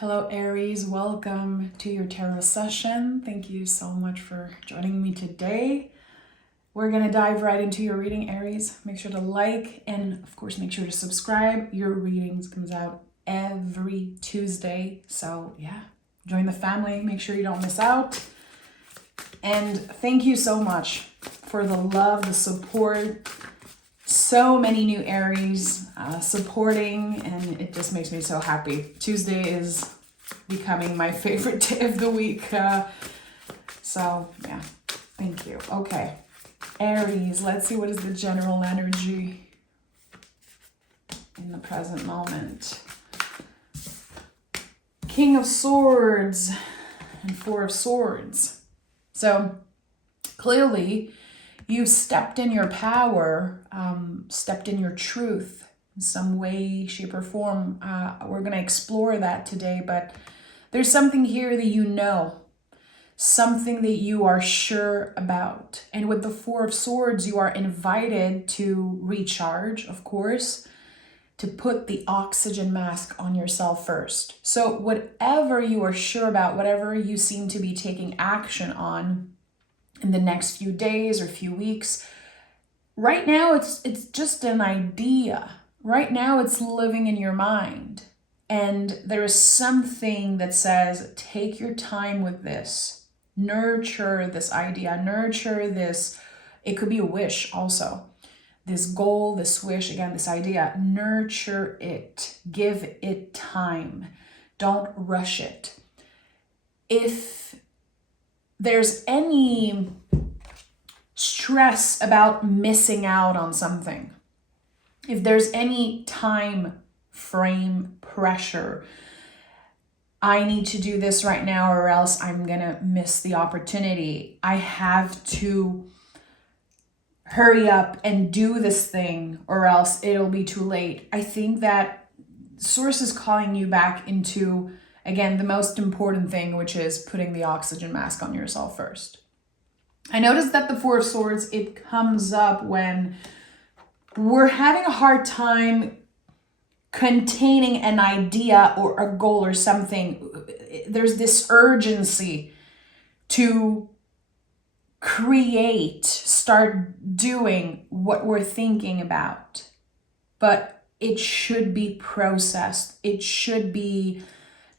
Hello Aries, welcome to your tarot session. Thank you so much for joining me today. We're going to dive right into your reading, Aries. Make sure to like and of course make sure to subscribe. Your readings comes out every Tuesday. So yeah, join the family. Make sure you don't miss out. And thank you so much for the love, the support. So many new Aries supporting, and it just makes me so happy. Tuesday is becoming my favorite day of the week. So yeah, thank you. Okay, Aries, let's see what is the general energy in the present moment. King of Swords and Four of Swords. So clearly, you've stepped in your power, stepped in your truth in some way, shape, or form. We're going to explore that today, but there's something here that you know, something that you are sure about. And with the Four of Swords, you are invited to recharge, of course, to put the oxygen mask on yourself first. So whatever you are sure about, whatever you seem to be taking action on, in the next few days or few weeks. Right now, it's just an idea. Right now, it's living in your mind. And there is something that says, take your time with this. Nurture this idea. Nurture this. It could be a wish also. This goal, this wish, again, this idea. Nurture it. Give it time. Don't rush it. If there's any stress about missing out on something, if there's any time frame pressure, I need to do this right now or else I'm gonna miss the opportunity. I have to hurry up and do this thing or else it'll be too late. I think that Source is calling you back into, again, the most important thing, which is putting the oxygen mask on yourself first. I noticed that the Four of Swords, it comes up when we're having a hard time containing an idea or a goal or something. There's this urgency to create, start doing what we're thinking about. But it should be processed. It should be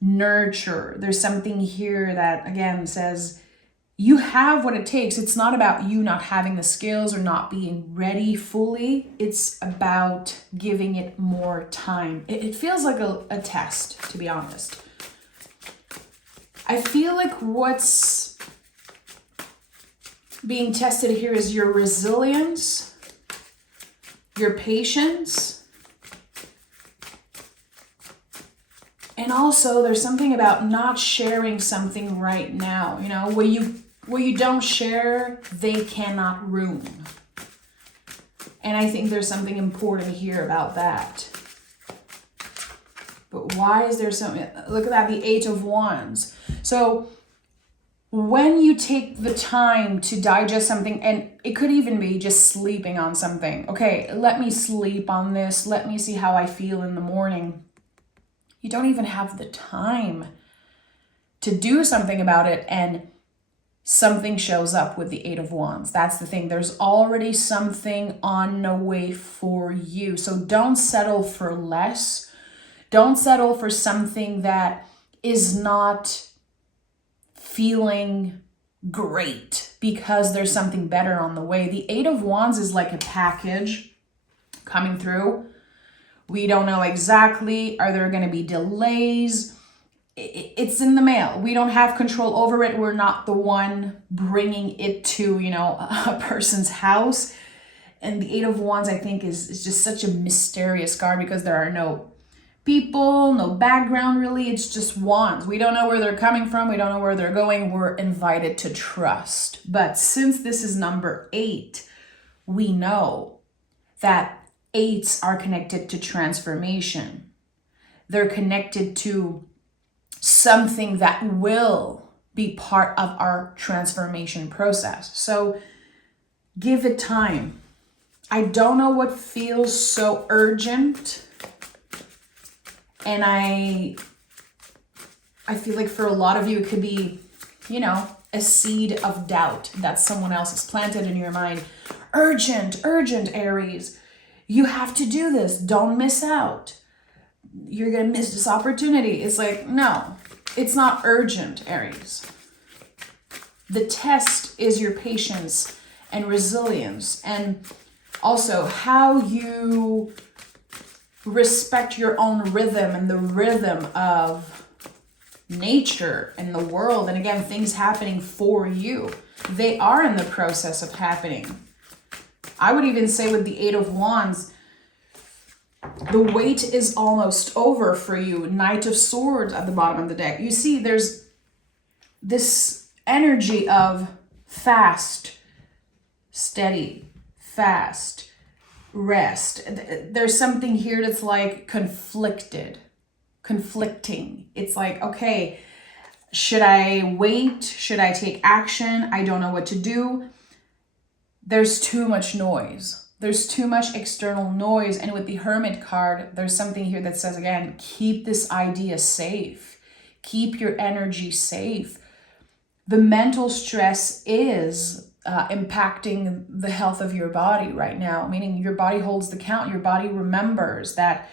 nurture. There's something here that, again, says you have what it takes. It's not about you not having the skills or not being ready fully. It's about giving it more time. It feels like a test, to be honest. I feel like what's being tested here is your resilience, your patience, and also there's something about not sharing something right now. You know, where you don't share, they cannot room. And I think there's something important here about that. But why is there something? Look at that, the Eight of Wands. So when you take the time to digest something, and it could even be just sleeping on something. Okay, let me sleep on this. Let me see how I feel in the morning. You don't even have the time to do something about it, and something shows up with the Eight of Wands. That's the thing. There's already something on the way for you. So don't settle for less. Don't settle for something that is not feeling great because there's something better on the way. The Eight of Wands is like a package coming through. We don't know exactly. Are there going to be delays? It's in the mail. We don't have control over it. We're not the one bringing it to, a person's house. And the Eight of Wands, I think, is just such a mysterious card because there are no people, no background really. It's just wands. We don't know where they're coming from. We don't know where they're going. We're invited to trust. But since this is number 8, we know that 8s are connected to transformation. They're connected to something that will be part of our transformation process. So give it time. I don't know what feels so urgent. And I I feel like for a lot of you, it could be, a seed of doubt that someone else has planted in your mind. Urgent, Aries. You have to do this. Don't miss out. You're going to miss this opportunity. It's like, no, it's not urgent, Aries. The test is your patience and resilience, and also how you respect your own rhythm and the rhythm of nature and the world. And again, things happening for you. They are in the process of happening. I would even say with the Eight of Wands, the wait is almost over for you. Knight of Swords at the bottom of the deck. You see, there's this energy of fast, steady, fast, rest. There's something here that's like conflicting. It's like, okay, should I wait? Should I take action? I don't know what to do. There's too much noise. There's too much external noise. And with the Hermit card, there's something here that says, again, keep this idea safe. Keep your energy safe. The mental stress is impacting the health of your body right now, meaning your body holds the count. Your body remembers that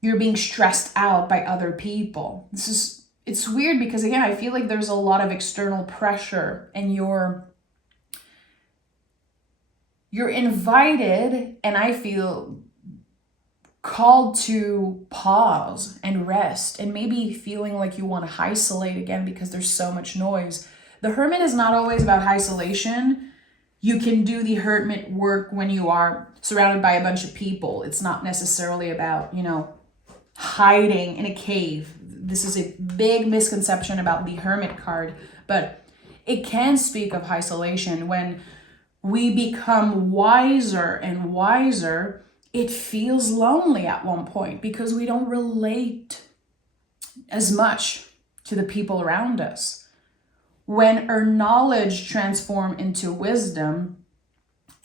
you're being stressed out by other people. It's weird because, again, I feel like there's a lot of external pressure and you're invited, and I feel called to pause and rest, and maybe feeling like you want to isolate again because there's so much noise. The Hermit is not always about isolation. You can do the Hermit work when you are surrounded by a bunch of people. It's not necessarily about, hiding in a cave. This is a big misconception about the Hermit card, but it can speak of isolation. When we become wiser and wiser, it feels lonely at one point because we don't relate as much to the people around us. When our knowledge transforms into wisdom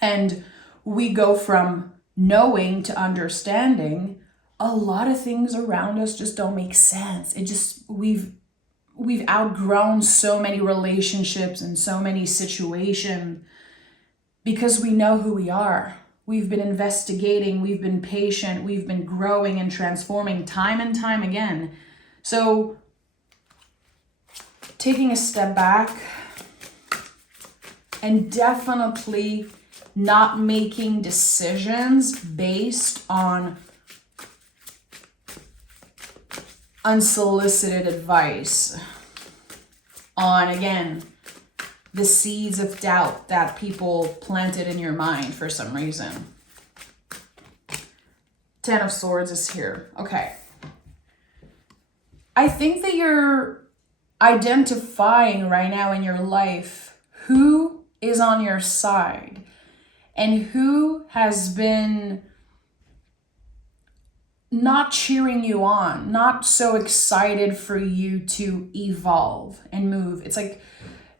and we go from knowing to understanding, a lot of things around us just don't make sense. We've outgrown so many relationships and so many situations because we know who we are. We've been investigating, we've been patient, we've been growing and transforming time and time again. So taking a step back and definitely not making decisions based on unsolicited advice, on, again, the seeds of doubt that people planted in your mind for some reason. Ten of Swords is here. Okay. I think that you're identifying right now in your life who is on your side and who has been not cheering you on, not so excited for you to evolve and move. It's like,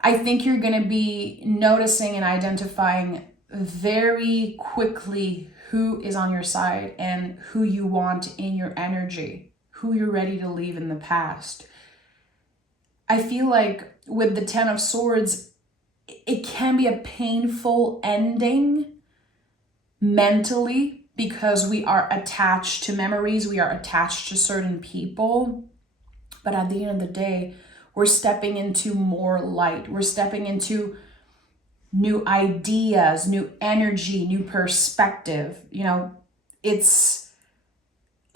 I think you're going to be noticing and identifying very quickly who is on your side and who you want in your energy, who you're ready to leave in the past. I feel like with the Ten of Swords, it can be a painful ending mentally because we are attached to memories, we are attached to certain people. But at the end of the day, we're stepping into more light. We're stepping into new ideas, new energy, new perspective. It's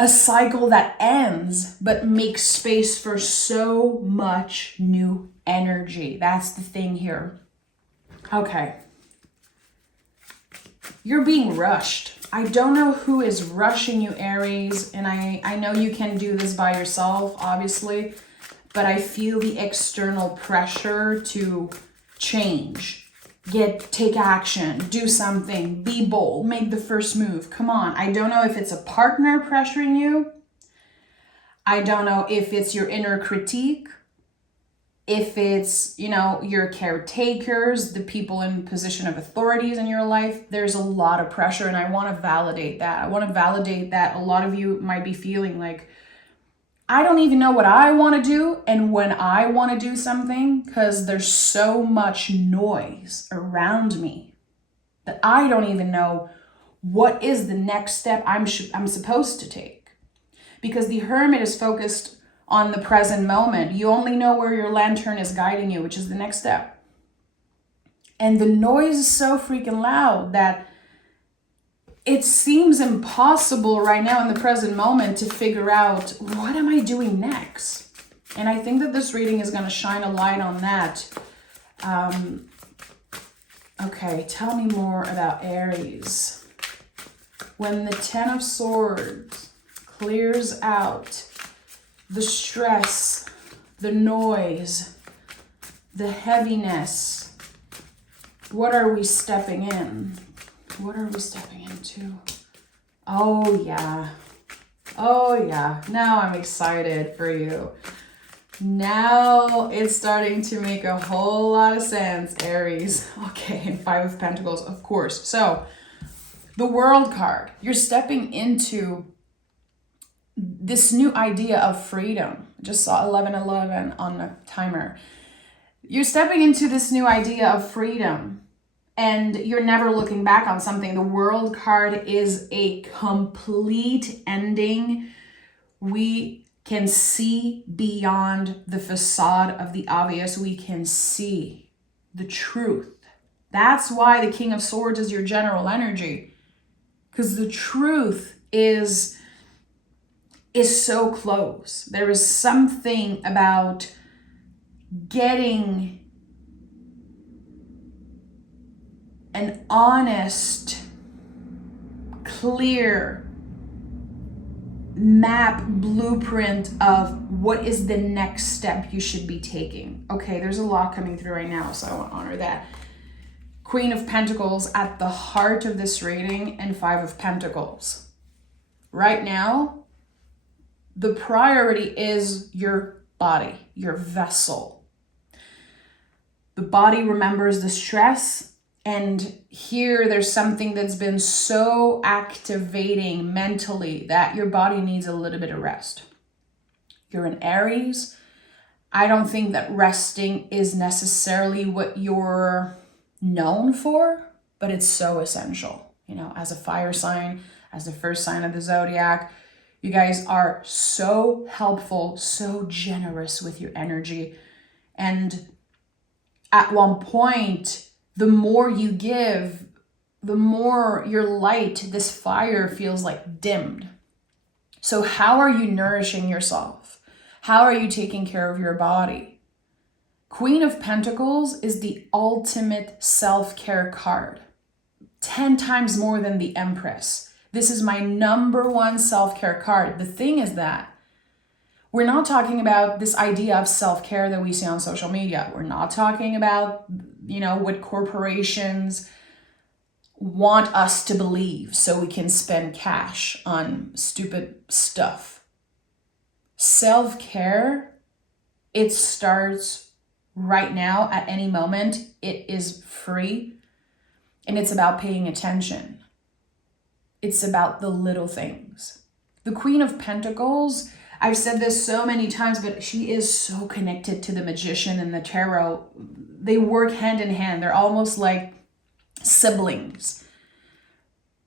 a cycle that ends, but makes space for so much new energy. That's the thing here. Okay. You're being rushed. I don't know who is rushing you, Aries, and I know you can do this by yourself, obviously, but I feel the external pressure to change, take action, do something, be bold, make the first move. Come on. I don't know if it's a partner pressuring you. I don't know if it's your inner critique. If it's, your caretakers, the people in position of authorities in your life, there's a lot of pressure, and I want to validate that. I want to validate that a lot of you might be feeling like, I don't even know what I want to do and when I want to do something, because there's so much noise around me that I don't even know what is the next step I'm supposed to take. Because the Hermit is focused on the present moment. You only know where your lantern is guiding you, which is the next step. And the noise is so freaking loud that it seems impossible right now in the present moment to figure out, what am I doing next? And I think that this reading is going to shine a light on that. Okay, tell me more about Aries. When the Ten of Swords clears out the stress, the noise, the heaviness, what are we stepping in? What are we stepping into? Oh yeah. Oh yeah. Now I'm excited for you. Now it's starting to make a whole lot of sense, Aries. Okay, and Five of Pentacles, of course. So, the World card. You're stepping into this new idea of freedom. I just saw 11:11 on the timer. You're stepping into this new idea of freedom. And you're never looking back on something. The World card is a complete ending. We can see beyond the facade of the obvious. We can see the truth. That's why the King of Swords is your general energy. Because the truth is so close. There is something about getting an honest, clear map, blueprint of what is the next step you should be taking. Okay, there's a lot coming through right now, so I want to honor that. Queen of Pentacles at the heart of this reading, and Five of Pentacles. Right now, the priority is your body, your vessel. The body remembers the stress. And here there's something that's been so activating mentally that your body needs a little bit of rest. You're an Aries. I don't think that resting is necessarily what you're known for, but it's so essential. You know, as a fire sign, as the first sign of the zodiac, you guys are so helpful, so generous with your energy. And at one point, the more you give, the more your light, this fire, feels like dimmed. So how are you nourishing yourself? How are you taking care of your body? Queen of Pentacles is the ultimate self-care card. 10 times more than the Empress. This is my number one self-care card. The thing is that we're not talking about this idea of self-care that we see on social media. We're not talking about, what corporations want us to believe so we can spend cash on stupid stuff. Self-care, it starts right now at any moment. It is free, and it's about paying attention. It's about the little things. The Queen of Pentacles, I've said this so many times, but she is so connected to the Magician and the Tarot. They work hand in hand. They're almost like siblings.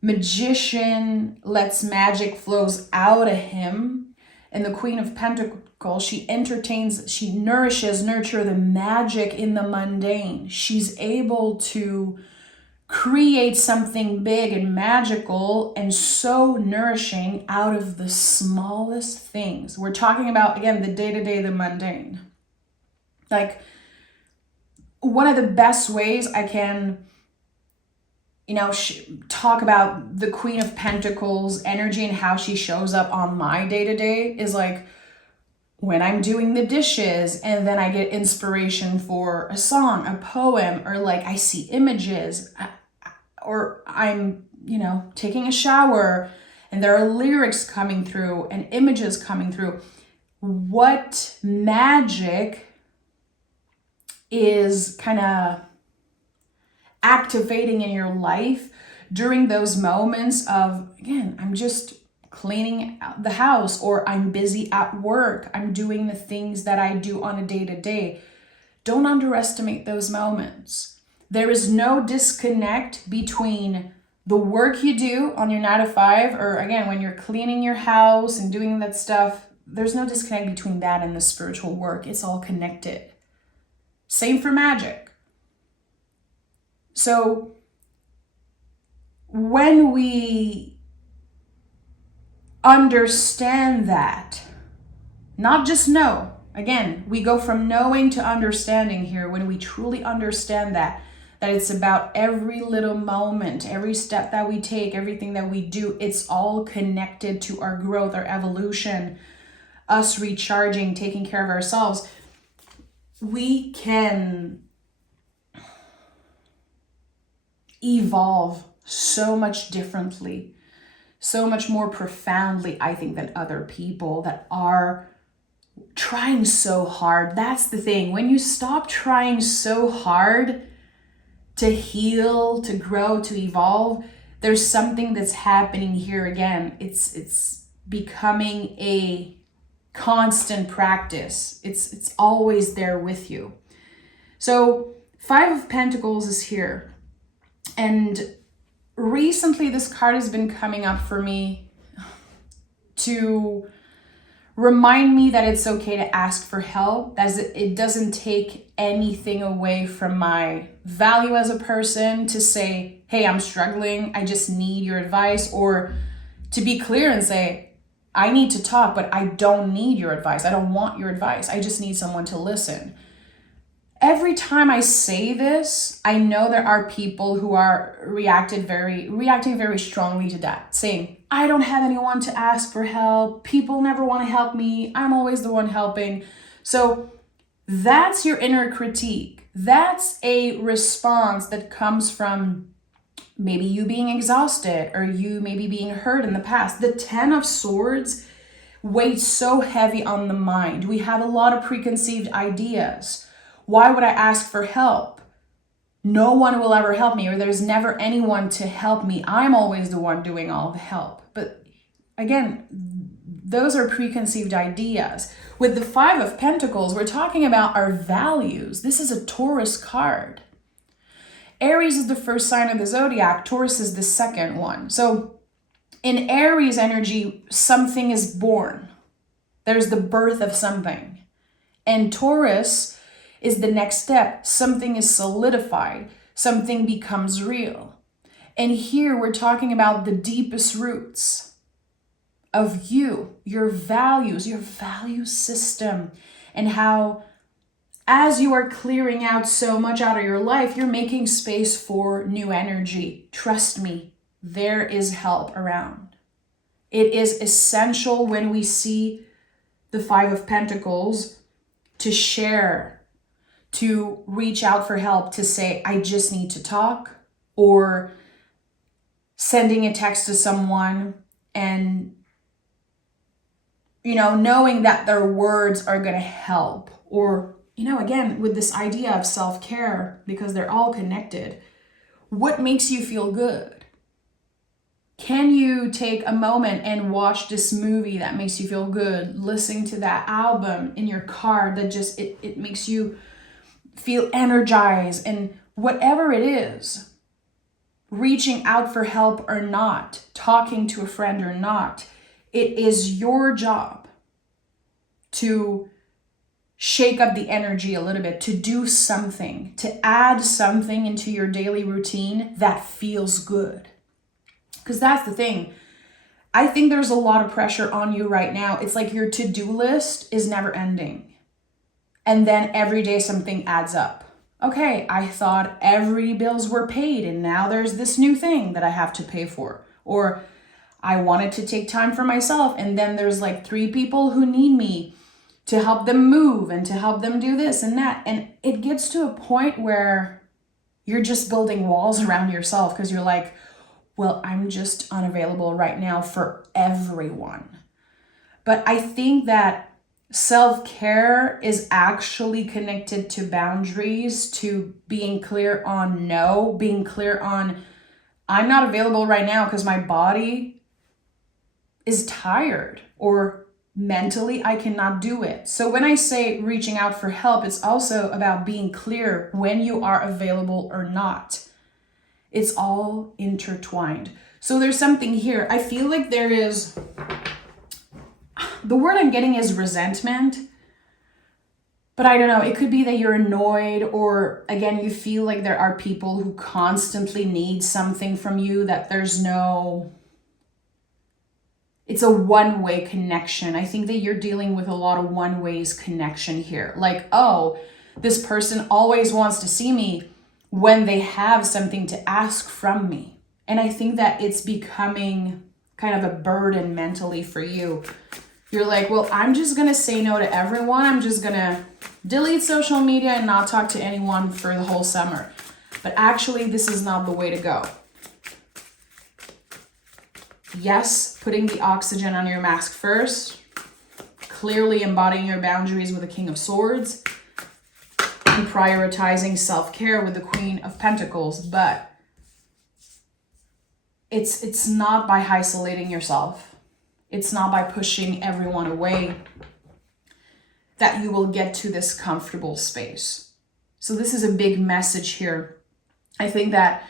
Magician lets magic flows out of him. And the Queen of Pentacles, she entertains, she nurtures the magic in the mundane. She's able to create something big and magical and so nourishing out of the smallest things. We're talking about, again, the day-to-day, the mundane. Like, one of the best ways I can, talk about the Queen of Pentacles energy and how she shows up on my day-to-day is like when I'm doing the dishes and then I get inspiration for a song, a poem, or like I see images, or I'm, taking a shower and there are lyrics coming through and images coming through. What magic is kind of activating in your life during those moments of, again, I'm just cleaning the house, or I'm busy at work. I'm doing the things that I do on a day-to-day. Don't underestimate those moments. There is no disconnect between the work you do on your 9 to 5, or again, when you're cleaning your house and doing that stuff, there's no disconnect between that and the spiritual work. It's all connected. Same for magic. So when we understand that, not just know, again, we go from knowing to understanding here. When we truly understand that it's about every little moment, every step that we take, everything that we do, it's all connected to our growth, our evolution, us recharging, taking care of ourselves. We can evolve so much differently, so much more profoundly, I think, than other people that are trying so hard. That's the thing. When you stop trying so hard to heal, to grow, to evolve, there's something that's happening here again. It's becoming a constant practice. It's always there with you. So 5 of Pentacles is here. And recently this card has been coming up for me to remind me that it's okay to ask for help, as it doesn't take anything away from my value as a person to say, hey, I'm struggling, I just need your advice, or to be clear and say, I need to talk, but I don't need your advice. I don't want your advice. I just need someone to listen. Every time I say this, I know there are people who are reacting very strongly to that, saying, I don't have anyone to ask for help. People never want to help me. I'm always the one helping. So that's your inner critique. That's a response that comes from maybe you being exhausted, or you maybe being hurt in the past. The 10 of Swords weighs so heavy on the mind. We have a lot of preconceived ideas. Why would I ask for help? No one will ever help me, or there's never anyone to help me. I'm always the one doing all the help. But again, those are preconceived ideas. With the 5 of Pentacles, we're talking about our values. This is a Taurus card. Aries is the first sign of the zodiac. Taurus is the second one. So in Aries energy, something is born. There's the birth of something. And Taurus is the next step. Something is solidified. Something becomes real. And here we're talking about the deepest roots of you, your values, your value system, and how as you are clearing out so much out of your life, you're making space for new energy. Trust me, there is help around. It is essential when we see the 5 of Pentacles to share, to reach out for help, to say, I just need to talk, or sending a text to someone and, knowing that their words are going to help. Or, again, with this idea of self-care, because they're all connected, what makes you feel good? Can you take a moment and watch this movie that makes you feel good? Listening to that album in your car that just, it makes you feel energized. And whatever it is, reaching out for help or not, talking to a friend or not, it is your job to shake up the energy a little bit, to do something, to add something into your daily routine that feels good. Because that's the thing. I think there's a lot of pressure on you right now. It's like your to-do list is never ending. And then every day something adds up. Okay, I thought every bills were paid, and now there's this new thing that I have to pay for. Or I wanted to take time for myself, and then there's like 3 people who need me to help them move and to help them do this and that. And it gets to a point where you're just building walls around yourself, because you're like, well, I'm just unavailable right now for everyone. But I think that self-care is actually connected to boundaries, to being clear on no, being clear on, I'm not available right now because my body is tired, or mentally I cannot do it. So when I say reaching out for help, it's also about being clear when you are available or not. It's all intertwined. So there's something here. I feel like there is, the word I'm getting is resentment. But I don't know, it could be that you're annoyed, or again, you feel like there are people who constantly need something from you, that there's no, it's a one-way connection. I think that you're dealing with a lot of one-ways connection here. Like, oh, this person always wants to see me when they have something to ask from me. And I think that it's becoming kind of a burden mentally for you. You're like, well, I'm just going to say no to everyone. I'm just going to delete social media and not talk to anyone for the whole summer. But actually, this is not the way to go. Yes, putting the oxygen on your mask first, clearly embodying your boundaries with the King of Swords, and prioritizing self-care with the Queen of Pentacles. But it's not by isolating yourself. It's not by pushing everyone away that you will get to this comfortable space. So this is a big message here. I think that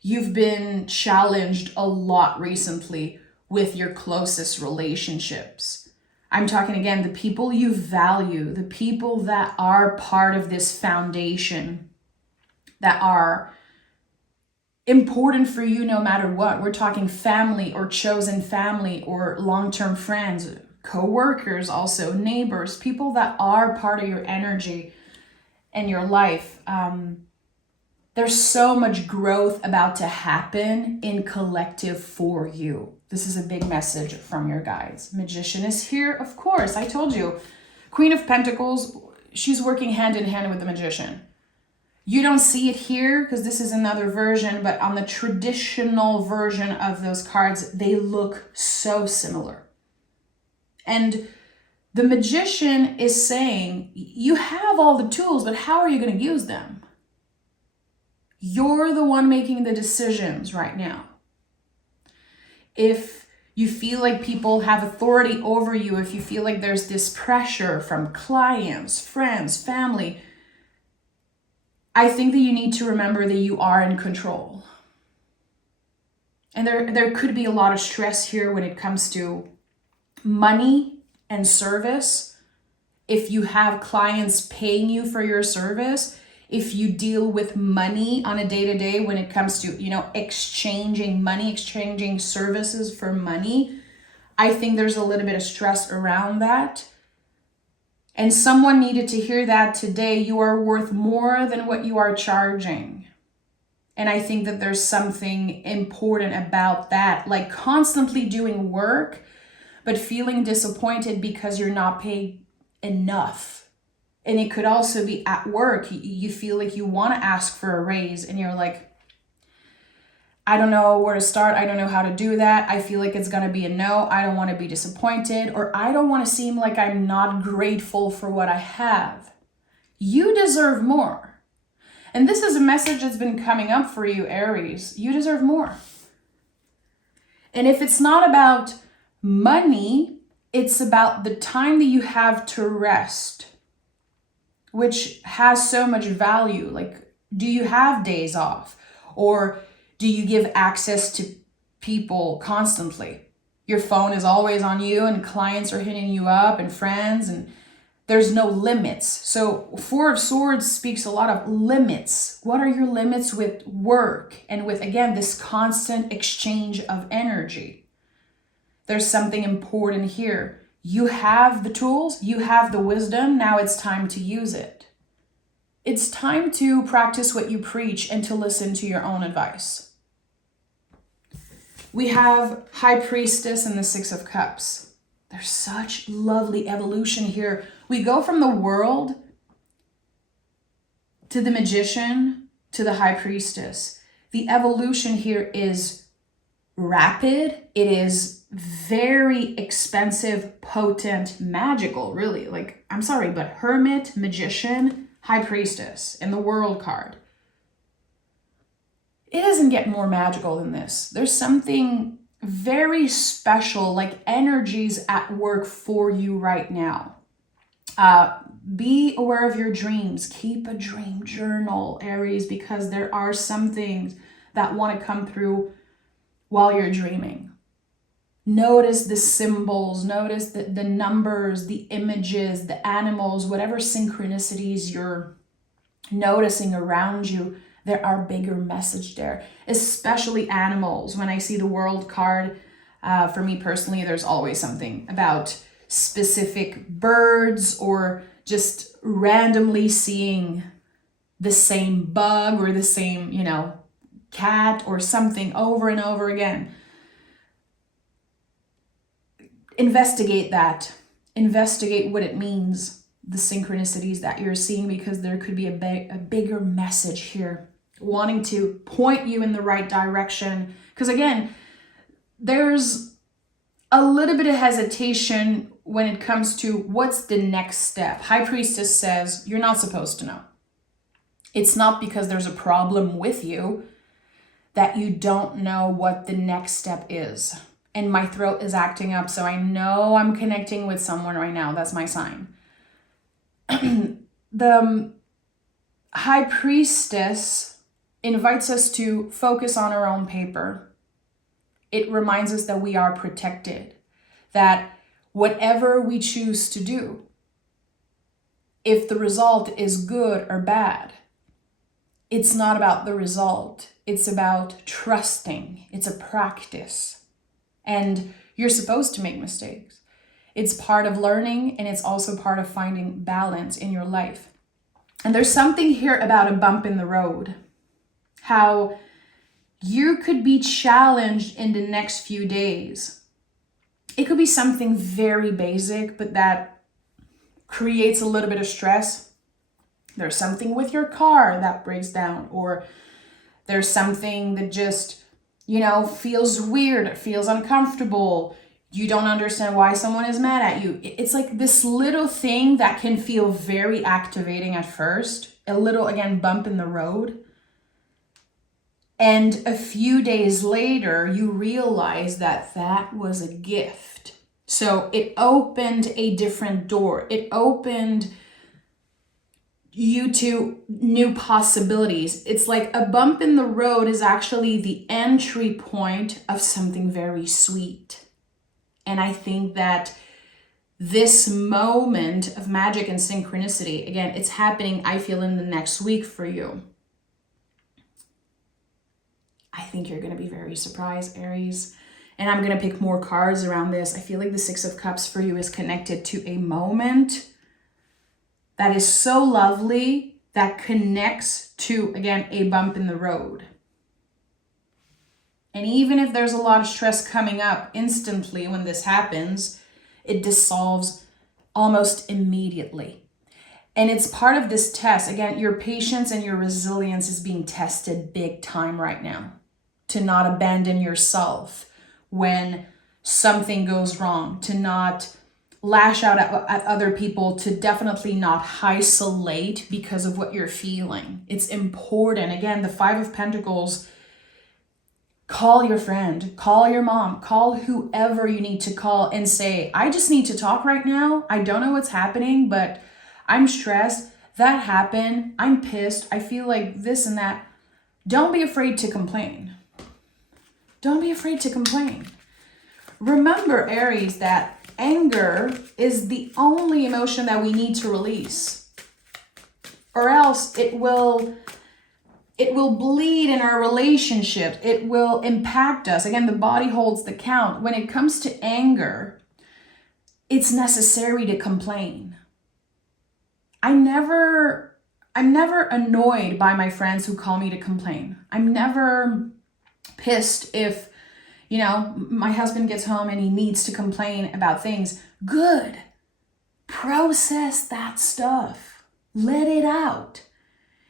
you've been challenged a lot recently with your closest relationships. I'm talking again, the people you value, the people that are part of this foundation, that are important for you no matter what. We're talking family or chosen family or long-term friends, co-workers, also neighbors, people that are part of your energy and your life. There's so much growth about to happen in collective for you. This is a big message from your guides. Magician is here, of course. I told you, Queen of Pentacles, she's working hand in hand with the Magician. You don't see it here because this is another version, but on the traditional version of those cards, they look so similar. And the Magician is saying, you have all the tools, but how are you going to use them? You're the one making the decisions right now. If you feel like people have authority over you, if you feel like there's this pressure from clients, friends, family, I think that you need to remember that you are in control. And there could be a lot of stress here when it comes to money and service. If you have clients paying you for your service, if you deal with money on a day-to-day when it comes to, exchanging money, exchanging services for money, I think there's a little bit of stress around that. And someone needed to hear that today. You are worth more than what you are charging. And I think that there's something important about that, like constantly doing work, but feeling disappointed because you're not paid enough. And it could also be at work. You feel like you want to ask for a raise and you're like, I don't know where to start. I don't know how to do that. I feel like it's going to be a no. I don't want to be disappointed, or I don't want to seem like I'm not grateful for what I have. You deserve more. And this is a message that's been coming up for you, Aries. You deserve more. And if it's not about money, it's about the time that you have to rest, which has so much value. Like, do you have days off? Or do you give access to people constantly? Your phone is always on you and clients are hitting you up and friends, and there's no limits. So Four of Swords speaks a lot of limits. What are your limits with work and with, again, this constant exchange of energy? There's something important here. You have the tools, you have the wisdom, now it's time to use it. It's time to practice what you preach and to listen to your own advice. We have High Priestess and the Six of Cups. There's such lovely evolution here. We go from the World to the Magician to the High Priestess. The evolution here is rapid. It is very expensive, potent, magical, really. Like, I'm sorry, but Hermit, Magician, High Priestess, and the World card. It doesn't get more magical than this. There's something very special, like energies at work for you right now. Be aware of your dreams. Keep a dream journal, Aries, because there are some things that want to come through while you're dreaming. Notice the symbols, notice the numbers, the images, the animals, whatever synchronicities you're noticing around you. There are bigger message there, especially animals. When I see the World card, for me personally, there's always something about specific birds or just randomly seeing the same bug or the same, cat or something over and over again. Investigate that. Investigate what it means, the synchronicities that you're seeing, because there could be a bigger message here wanting to point you in the right direction. Because again, there's a little bit of hesitation when it comes to what's the next step. High Priestess says you're not supposed to know. It's not because there's a problem with you that you don't know what the next step is. And my throat is acting up, so I know I'm connecting with someone right now. That's my sign. The High Priestess invites us to focus on our own paper. It reminds us that we are protected, that whatever we choose to do, if the result is good or bad, it's not about the result. It's about trusting. It's a practice. And you're supposed to make mistakes. It's part of learning, and it's also part of finding balance in your life. And there's something here about a bump in the road. How you could be challenged in the next few days. It could be something very basic, but that creates a little bit of stress. There's something with your car that breaks down, or there's something that just, feels weird, feels uncomfortable. You don't understand why someone is mad at you. It's like this little thing that can feel very activating at first. A little, again, bump in the road. And a few days later, you realize that that was a gift. So it opened a different door. It opened you to new possibilities. It's like a bump in the road is actually the entry point of something very sweet. And I think that this moment of magic and synchronicity, again, it's happening, I feel, in the next week for you. I think you're going to be very surprised, Aries. And I'm going to pick more cards around this. I feel like the Six of Cups for you is connected to a moment that is so lovely that connects to, again, a bump in the road. And even if there's a lot of stress coming up instantly when this happens, it dissolves almost immediately. And it's part of this test. Again, your patience and your resilience is being tested big time right now. To not abandon yourself when something goes wrong, to not lash out at other people, to definitely not isolate because of what you're feeling. It's important. Again, the Five of Pentacles, call your friend, call your mom, call whoever you need to call and say, I just need to talk right now. I don't know what's happening, but I'm stressed. That happened. I'm pissed. I feel like this and that. Don't be afraid to complain. Don't be afraid to complain. Remember, Aries, that anger is the only emotion that we need to release, or else it will bleed in our relationships. It will impact us. Again, the body holds the count. When it comes to anger, it's necessary to complain. I'm never annoyed by my friends who call me to complain. I'm never pissed if my husband gets home and he needs to complain about things. Good. Process that stuff. Let it out.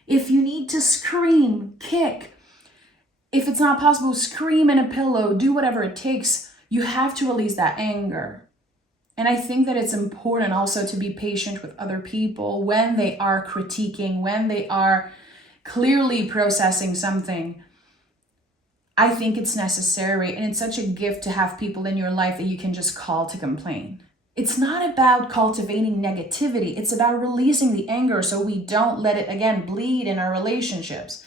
If you need to scream, kick. If it's not possible, scream in a pillow. Do whatever it takes. You have to release that anger. And I think that it's important also to be patient with other people when they are critiquing, when they are clearly processing something. I think it's necessary, and it's such a gift to have people in your life that you can just call to complain. It's not about cultivating negativity. It's about releasing the anger so we don't let it, again, bleed in our relationships.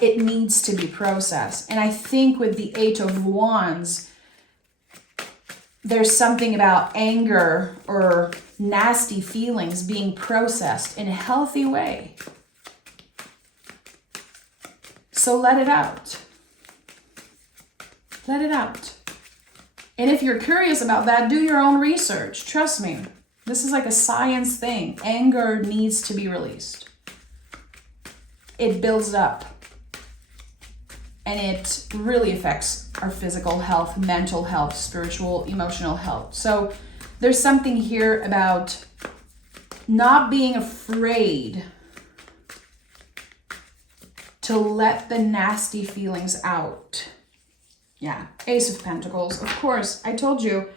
It needs to be processed. And I think with the Eight of Wands, there's something about anger or nasty feelings being processed in a healthy way. So let it out. Let it out. And if you're curious about that, do your own research. Trust me, this is like a science thing. Anger needs to be released. It builds up. And it really affects our physical health, mental health, spiritual, emotional health. So there's something here about not being afraid to let the nasty feelings out. Yeah, Ace of Pentacles, of course, I told you.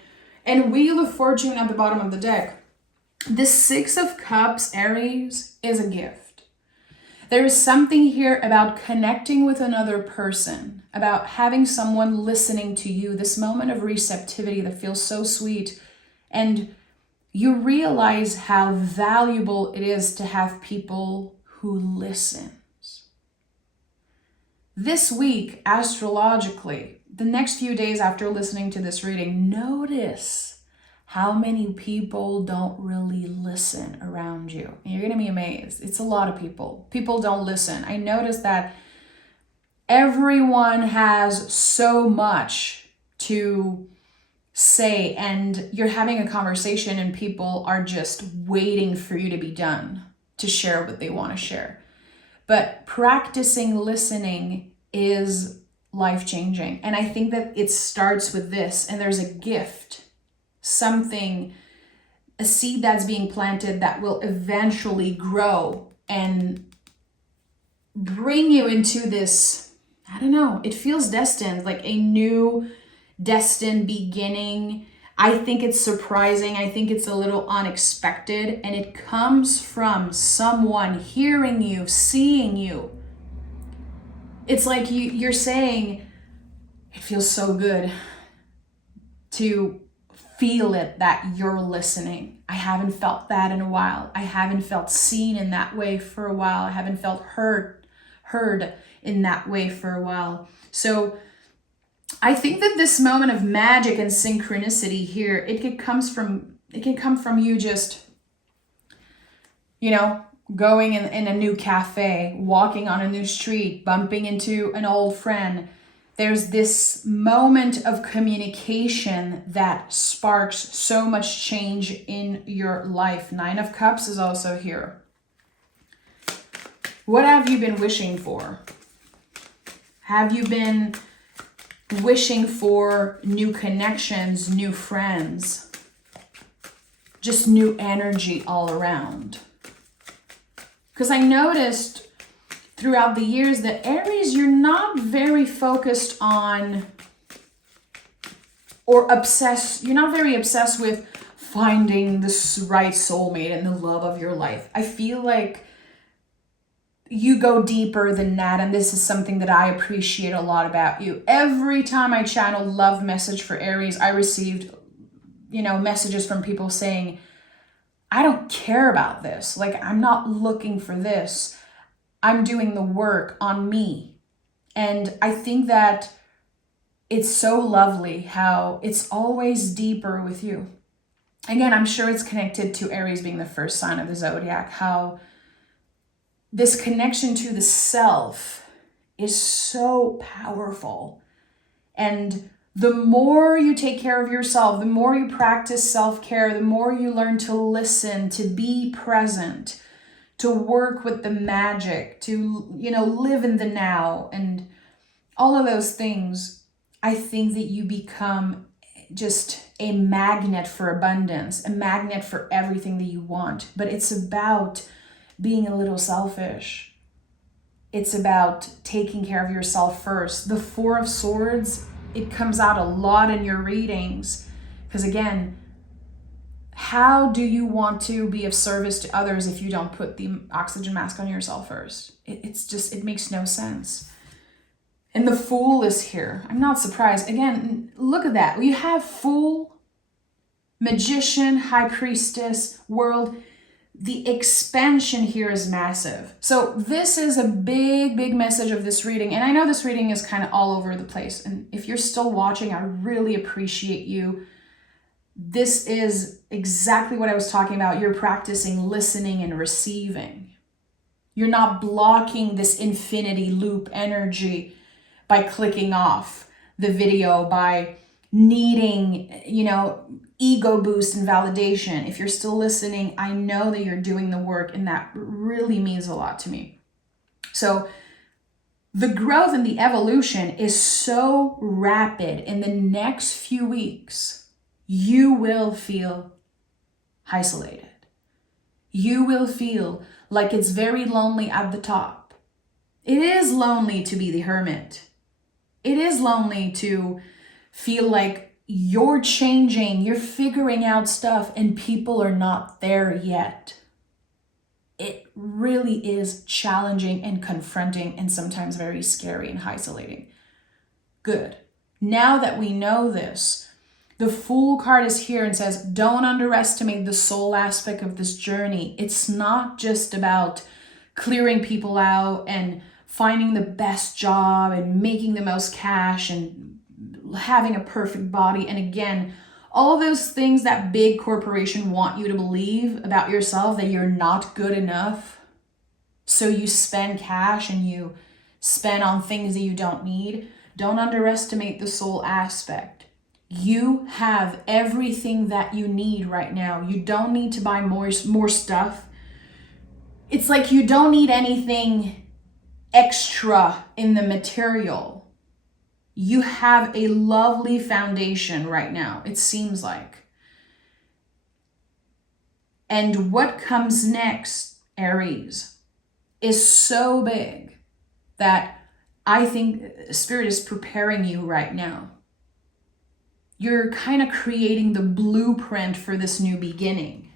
And Wheel of Fortune at the bottom of the deck. The Six of Cups, Aries, is a gift. There is something here about connecting with another person, about having someone listening to you, this moment of receptivity that feels so sweet. And you realize how valuable it is to have people who listen. This week, astrologically, the next few days after listening to this reading, notice how many people don't really listen around you. And you're going to be amazed. It's a lot of people. People don't listen. I noticed that everyone has so much to say, and you're having a conversation and people are just waiting for you to be done to share what they want to share. But practicing listening is life-changing. And I think that it starts with this, and there's a gift, something, a seed that's being planted that will eventually grow and bring you into this, I don't know, it feels destined, like a new destined beginning. I think it's surprising. I think it's a little unexpected, and it comes from someone hearing you, seeing you. It's like you're saying, it feels so good to feel it, that you're listening. I haven't felt that in a while. I haven't felt seen in that way for a while. I haven't felt heard in that way for a while. So I think that this moment of magic and synchronicity here, it can come from you just, going in a new cafe, walking on a new street, bumping into an old friend. There's this moment of communication that sparks so much change in your life. Nine of Cups is also here. What have you been wishing for? Have you been wishing for new connections, new friends, just new energy all around? Because I noticed throughout the years that Aries, you're not very focused on you're not very obsessed with finding this right soulmate and the love of your life. I feel like you go deeper than that, and this is something that I appreciate a lot about you. Every time I channel love message for Aries, I received, messages from people saying, I don't care about this. Like, I'm not looking for this. I'm doing the work on me. And I think that it's so lovely how it's always deeper with you. Again, I'm sure it's connected to Aries being the first sign of the zodiac, how this connection to the self is so powerful. And the more you take care of yourself, the more you practice self-care, the more you learn to listen, to be present, to work with the magic, to, live in the now, and all of those things, I think that you become just a magnet for abundance, a magnet for everything that you want. But it's about being a little selfish. It's about taking care of yourself first. The Four of Swords, it comes out a lot in your readings. Because again, how do you want to be of service to others if you don't put the oxygen mask on yourself first? It makes no sense. And the Fool is here. I'm not surprised. Again, look at that. You have Fool, Magician, High Priestess, World. The expansion here is massive. So this is a big, big message of this reading. And I know this reading is kind of all over the place. And if you're still watching, I really appreciate you. This is exactly what I was talking about. You're practicing listening and receiving. You're not blocking this infinity loop energy by clicking off the video, by needing, ego boost and validation. If you're still listening, I know that you're doing the work, and that really means a lot to me. So the growth and the evolution is so rapid. In the next few weeks, you will feel isolated. You will feel like it's very lonely at the top. It is lonely to be the hermit. It is lonely to feel like you're changing, you're figuring out stuff, and people are not there yet. It really is challenging and confronting and sometimes very scary and isolating. Good. Now that we know this, the Fool card is here and says, don't underestimate the soul aspect of this journey. It's not just about clearing people out and finding the best job and making the most cash and having a perfect body. And again, all those things that big corporation want you to believe about yourself, that you're not good enough. So you spend cash and you spend on things that you don't need. Don't underestimate the soul aspect. You have everything that you need right now. You don't need to buy more stuff. It's like you don't need anything extra in the material. You have a lovely foundation right now, it seems like. And what comes next, Aries, is so big that I think Spirit is preparing you right now. You're kind of creating the blueprint for this new beginning.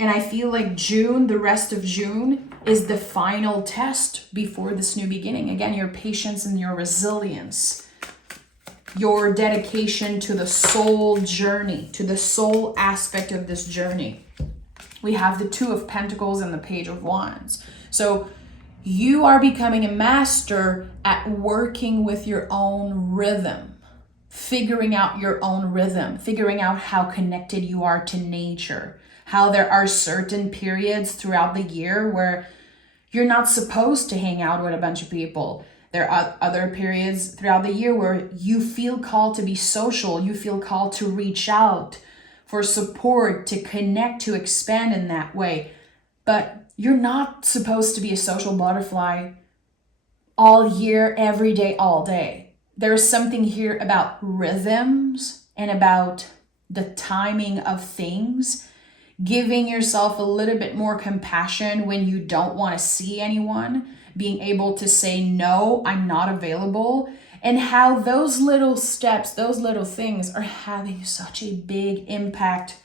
And I feel like June, the rest of June, is the final test before this new beginning. Again, your patience and your resilience, your dedication to the soul journey, to the soul aspect of this journey. We have the Two of Pentacles and the Page of Wands. So you are becoming a master at working with your own rhythm, figuring out your own rhythm, figuring out how connected you are to nature, how there are certain periods throughout the year where you're not supposed to hang out with a bunch of people. There are other periods throughout the year where you feel called to be social, you feel called to reach out for support, to connect, to expand in that way. But you're not supposed to be a social butterfly all year, every day, all day. There's something here about rhythms and about the timing of things, giving yourself a little bit more compassion when you don't want to see anyone, being able to say, no, I'm not available, and how those little steps, those little things are having such a big impact.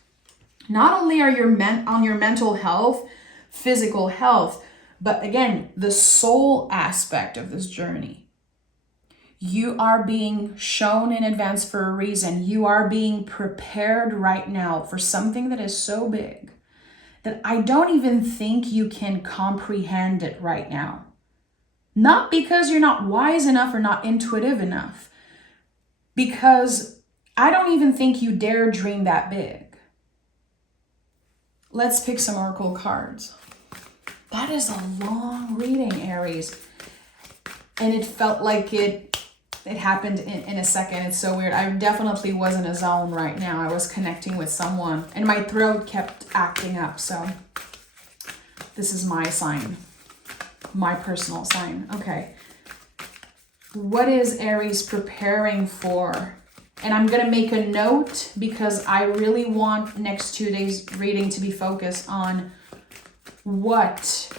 Not only are on your mental health, physical health, but again, the soul aspect of this journey. You are being shown in advance for a reason. You are being prepared right now for something that is so big that I don't even think you can comprehend it right now. Not because you're not wise enough or not intuitive enough, because I don't even think you dare dream that big. Let's pick some oracle cards. That is a long reading, Aries. And it felt like it happened in a second. It's so weird. I definitely was in a zone right now. I was connecting with someone and my throat kept acting up. So this is my sign, my personal sign. Okay. What is Aries preparing for? And I'm going to make a note because I really want next 2 days reading to be focused on what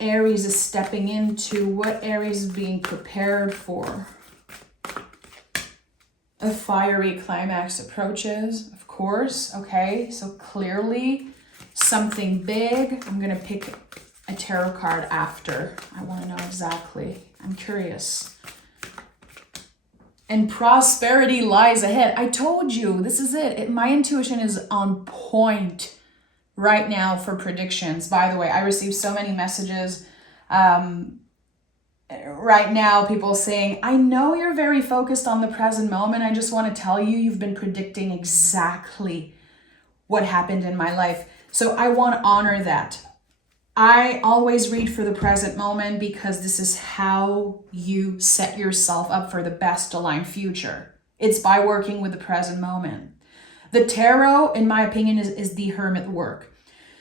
Aries is stepping into, what Aries is being prepared for. A fiery climax approaches, of course. Okay, so clearly something big. I'm going to pick a tarot card after. I want to know exactly. I'm curious. And prosperity lies ahead. I told you, this is it. My intuition is on point right now for predictions. By the way, I received so many messages right now, people saying, I know you're very focused on the present moment. I just want to tell you, you've been predicting exactly what happened in my life. So I want to honor that. I always read for the present moment because this is how you set yourself up for the best aligned future. It's by working with the present moment. The tarot, in my opinion, is the Hermit work.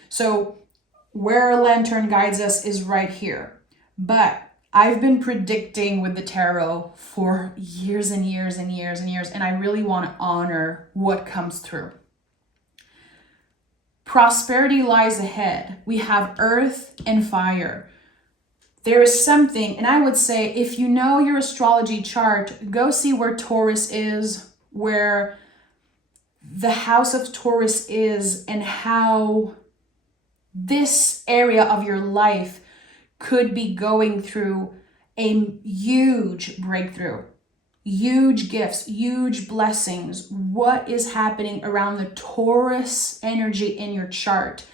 So where a lantern guides us is right here. But I've been predicting with the tarot for years and years and years and years, and I really want to honor what comes through. Prosperity lies ahead. We have earth and fire. There is something, and I would say if you know your astrology chart, go see where Taurus is, where the house of Taurus is, and how this area of your life could be going through a huge breakthrough, huge gifts, huge blessings. What is happening around the Taurus energy in your chart?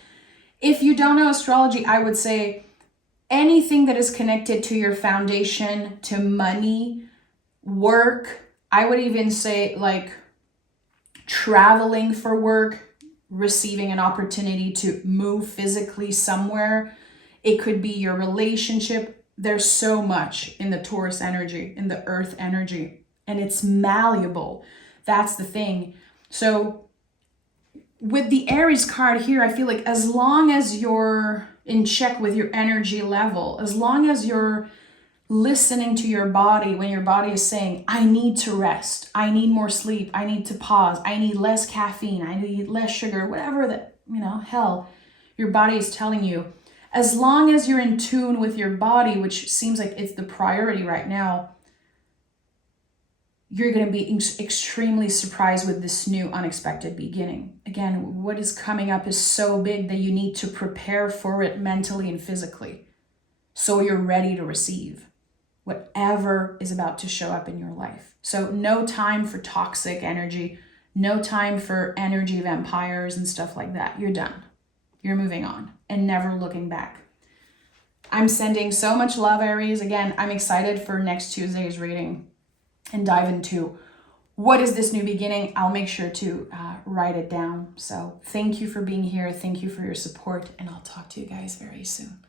If you don't know astrology, I would say anything that is connected to your foundation, to money, work, I would even say like traveling for work, receiving an opportunity to move physically somewhere. It could be your relationship. There's so much in the Taurus energy, in the earth energy, and it's malleable. That's the thing. So with the Aries card here, I feel like as long as you're in check with your energy level, as long as you're listening to your body when your body is saying, I need to rest, I need more sleep, I need to pause, I need less caffeine, I need less sugar, whatever that, hell, your body is telling you. As long as you're in tune with your body, which seems like it's the priority right now, you're going to be extremely surprised with this new unexpected beginning. Again, what is coming up is so big that you need to prepare for it mentally and physically, so you're ready to receive whatever is about to show up in your life. So no time for toxic energy, no time for energy vampires and stuff like that. You're done. You're moving on and never looking back. I'm sending so much love, Aries. Again, I'm excited for next Tuesday's reading and dive into what is this new beginning. I'll make sure to write it down. So thank you for being here. Thank you for your support, and I'll talk to you guys very soon.